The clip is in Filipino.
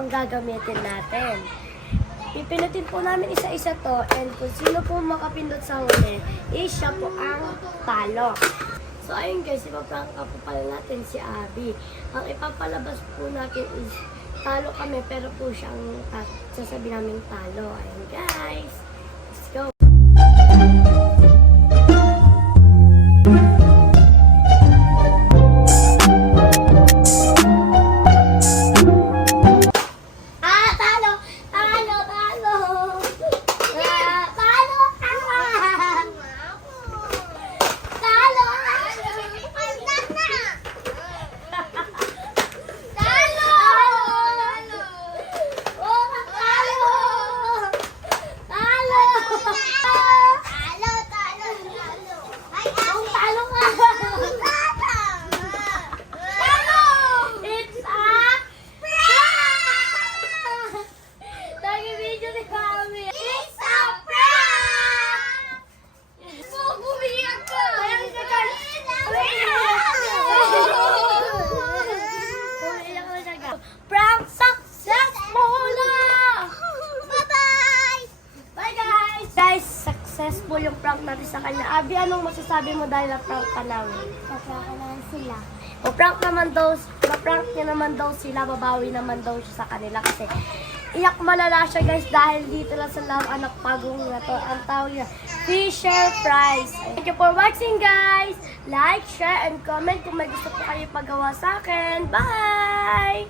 ang gagamitin natin. Pipindutin po namin isa-isa to, and kung sino po makapindot sa huli, siya po ang talo. So ayun guys, ipaprangka po pala natin si Abby. Ang ipapalabas po natin is talo kami, pero po siyang sasabi namin talo. Ayun guys, let's go! Prank successful na! Bye-bye! Bye guys! Guys, successful yung prank natin sa kanya. Abby, anong masasabi mo dahil na-prank ka namin? Pasaka naman sila. O-prank niya naman daw sila, babawi naman daw siya sa kanila kasi iyak malala siya guys dahil dito lang sa Love Anak Pagong na to. Ang tawag niya, Fisher Price. Thank you for watching guys! Like, share, and comment kung may gusto po kayo pagawa sa akin. Bye!